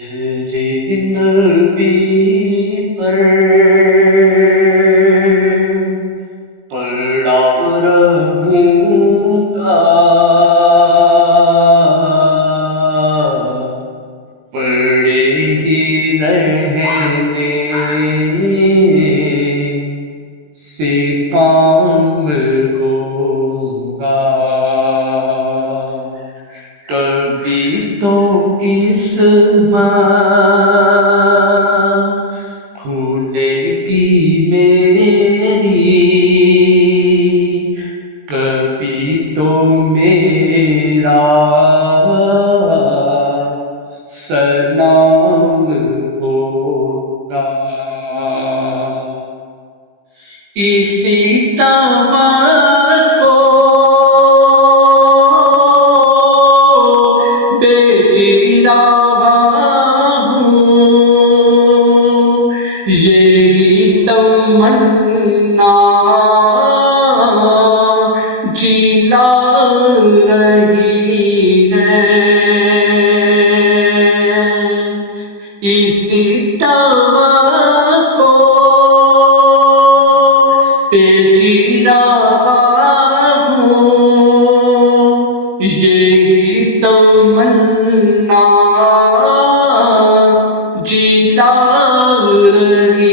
तेरे नबी पर पड़ा रहूंगा, पड़े ही रहने से काम होगा। कभी तो किस्मत खुलेगी मेरी, कभी तो मेरा सलाम होगा। इसी तवा को बेच रहा हूँ, यही तमन्ना जिला रही है। इसी तवा को बेच रहा हूँ, यही तमन्ना जिला रही